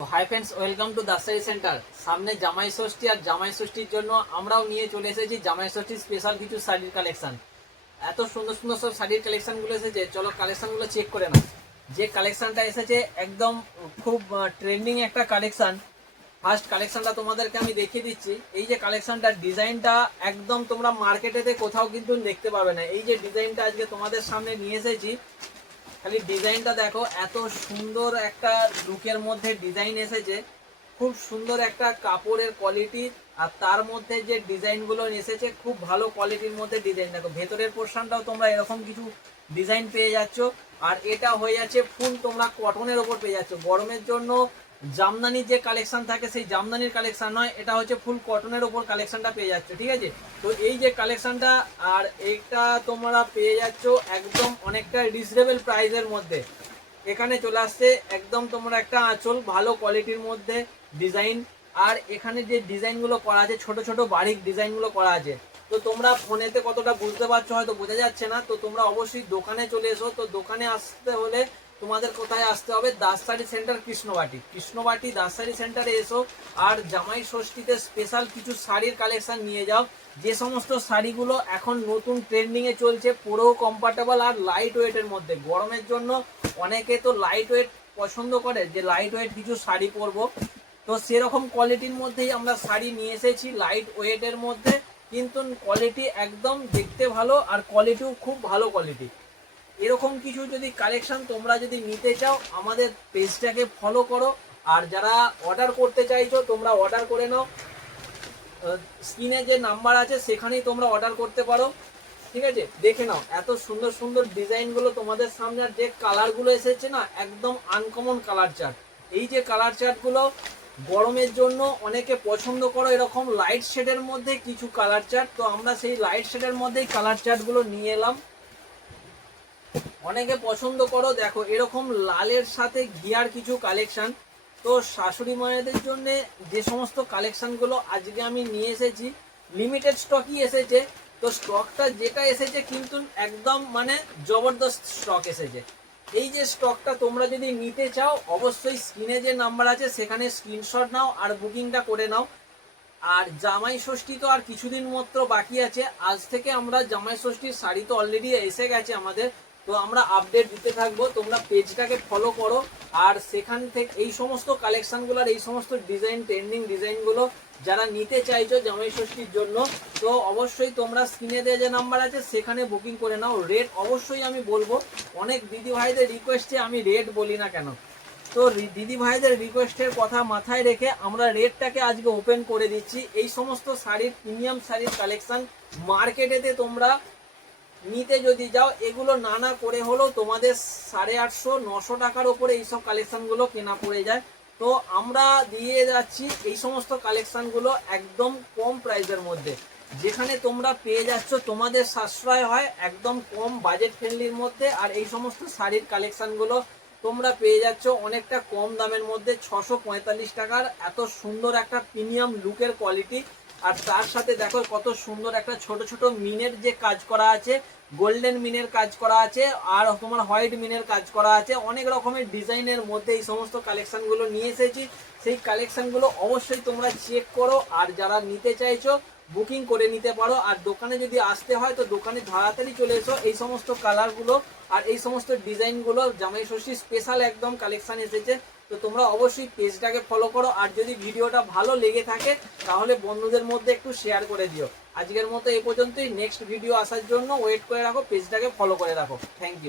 High friends, welcome to Dasari centre. সামনে জামাই ষষ্ঠী, আর জামাই ষষ্ঠীর জন্য আমরাও নিয়ে চলে এসেছি জামাই ষষ্ঠীর স্পেশাল কিছু শাড়ির কালেকশন। এত সুন্দর সুন্দর সব শাড়ির কালেকশনগুলো এসেছে, চলো কালেকশনগুলো চেক করে না। যে কালেকশনটা এসেছে একদম খুব ট্রেন্ডিং একটা কালেকশন। ফার্স্ট কালেকশনটা তোমাদেরকে আমি দেখিয়ে দিচ্ছি। এই যে কালেকশনটার ডিজাইনটা একদম তোমরা মার্কেটেতে কোথাও কিন্তু দেখতে পাবে না। এই যে ডিজাইনটা আজকে তোমাদের সামনে নিয়ে এসেছি, খালি ডিজাইনটা দেখো, এত সুন্দর একটা লুকের মধ্যে ডিজাইন এসেছে। খুব সুন্দর একটা কাপড়ের কোয়ালিটি, আর তার মধ্যে যে ডিজাইনগুলো এসেছে খুব ভালো কোয়ালিটির মধ্যে ডিজাইন। দেখো ভেতরের পোর্শনটাও তোমরা এরকম কিছু ডিজাইন পেয়ে যাচ্ছ। আর এটা হয়ে যাচ্ছে ফুল তোমরা কটনের ওপর পেয়ে যাচ্ছ। গরমের জন্য জামদানির যে কালেকশন থাকে সেই জামদানির কালেকশন নয়, এটা হচ্ছে ফুল কটনের ওপর কালেকশনটা পেয়ে যাচ্ছ। ঠিক আছে, তো এই যে কালেকশনটা, আর এটা তোমরা পেয়ে যাচ্ছ একদম অনেকটা রিজনেবল প্রাইসের মধ্যে। এখানে চলে আসছে একদম তোমরা একটা আঁচল ভালো কোয়ালিটির মধ্যে ডিজাইন। আর এখানে যে ডিজাইনগুলো করা আছে, ছোট ছোট বারিক ডিজাইনগুলো করা আছে। তো তোমরা ফোনেতে কতটা বুঝতে পারছো হয়তো বোঝা যাচ্ছে না, তো তোমরা অবশ্যই দোকানে চলে এসো। তো দোকানে আসতে হলে তোমাদের কোথায় আসতে হবে? দাসসারি সেন্টার কৃষ্ণবাটি দাসসারি সেন্টারে এসো। আর জামাই ষষ্ঠীতে স্পেশাল কিছু শাড়ির কালেকশন নিয়ে যাও। যে সমস্ত শাড়িগুলো এখন নতুন ট্রেন্ডিংয়ে চলছে, পুরো কমফর্টেবল আর লাইট ওয়েটের মধ্যে। গরমের জন্য অনেকে তো লাইট ওয়েট পছন্দ করে, যে লাইট ওয়েট কিছু শাড়ি পরবো, তো সেরকম কোয়ালিটির মধ্যেই আমরা শাড়ি নিয়ে এসেছি লাইট ওয়েটের মধ্যে। কিন্তু কোয়ালিটি একদম দেখতে ভালো, আর কোয়ালিটিও খুব ভালো কোয়ালিটি। এরকম কিছু যদি কালেকশন তোমরা যদি নিতে চাও, আমাদের পেজটাকে ফলো করো। আর যারা অর্ডার করতে চাইছো তোমরা অর্ডার করে নাও। স্ক্রিনে যে নাম্বার আছে সেখানেই তোমরা অর্ডার করতে পারো। ঠিক আছে, দেখে নাও এত সুন্দর সুন্দর ডিজাইনগুলো তোমাদের সামনে। আর যে কালারগুলো এসেছে না, একদম আনকমন কালার চার্ট। এই যে কালার চার্টগুলো গরমের জন্য অনেকে পছন্দ করো এরকম লাইট শেডের মধ্যে কিছু কালার চার্ট। তো আমরা সেই লাইট শেডের মধ্যেই কালার চার্টগুলো নিয়ে এলাম। অনেকে পছন্দ করো, দেখো এরকম লালের সাথে ঘিয়ার কিছু কালেকশন। তো শাশুড়ি মায়েদের জন্য যে সমস্ত কালেকশনগুলো আজকে আমি নিয়ে এসেছি, লিমিটেড স্টকই এসেছে। তো স্টকটা যেটা এসেছে কিন্তু একদম মানে জবরদস্ত স্টক এসেছে। এই যে স্টকটা তোমরা যদি নিতে চাও, অবশ্যই স্ক্রিনে যে নাম্বার আছে সেখানে স্ক্রিনশট নাও আর বুকিংটা করে নাও। আর জামাই ষষ্ঠী তো আর কিছুদিন মাত্র বাকি আছে। আজ থেকে আমরা জামাই ষষ্ঠীর শাড়ি তো অলরেডি এসে গেছে আমাদের, তো আমরা আপডেট দিতে থাকবো। তোমরা পেজটাকে ফলো করো। আর সেখান থেকে এই সমস্ত কালেকশনগুলো আর এই সমস্ত ডিজাইন, ট্রেন্ডিং ডিজাইনগুলো যারা নিতে চাইছো জামাই ষষ্ঠীর জন্য, তো অবশ্যই তোমরা স্ক্রিনে দেওয়া যে নাম্বার আছে সেখানে বুকিং করে নাও। রেট অবশ্যই আমি বলবো, অনেক দিদি ভাইদের রিকোয়েস্টে আমি রেট বলি না কেন। তো দিদি ভাইদের রিকোয়েস্টের কথা মাথায় রেখে আমরা রেটটাকে আজকে ওপেন করে দিচ্ছি। এই সমস্ত শাড়ির প্রিমিয়াম শাড়ির কালেকশন মার্কেটেতে তোমরা নিতে যদি যাও, এগুলো নানা করে হলেও তোমাদের 850-900 টাকার উপরে এইসব কালেকশনগুলো কেনা পড়ে যায়। তো আমরা দিয়ে যাচ্ছি এই সমস্ত কালেকশনগুলো একদম কম প্রাইসের মধ্যে, যেখানে তোমরা পেয়ে যাচ্ছ তোমাদের সাশ্রয় হয় একদম কম বাজেট ফ্রেন্ডলির মধ্যে। আর এই সমস্ত শাড়ির কালেকশনগুলো তোমরা পেয়ে যাচ্ছ অনেকটা কম দামের মধ্যে, 645 টাকার। এত সুন্দর একটা প্রিমিয়াম লুকের কোয়ালিটি। আর তার সাথে দেখো কত সুন্দর একটা ছোট ছোট মিনের যে কাজ করা আছে, গোল্ডেন মিনের কাজ করা আছে, আর তোমার হোয়াইট মিনের কাজ করা আছে। অনেক রকমের ডিজাইনের মধ্যে এই সমস্ত কালেকশনগুলো নিয়ে এসেছি। সেই কালেকশনগুলো অবশ্যই তোমরা চেক করো। আর যারা নিতে চাইছো বুকিং করে নিতে পারো। আর দোকানে যদি আসতে হয় তো দোকানে তাড়াতাড়ি চলে এসো। এই সমস্ত কালারগুলো আর এই সমস্ত ডিজাইনগুলো জামাই ষষ্ঠী স্পেশাল একদম কালেকশন এসেছে। তো তোমরা অবশ্যই পেজটাকে ফলো করো। আর যদি ভিডিওটা ভালো লেগে থাকে তাহলে বন্ধুদের মধ্যে একটু শেয়ার করে দিও। আজকের মতো এই পর্যন্তই। নেক্সট ভিডিও আসার জন্য ওয়েট করে রাখো, পেজটাকে ফলো করে রাখো। Thank you.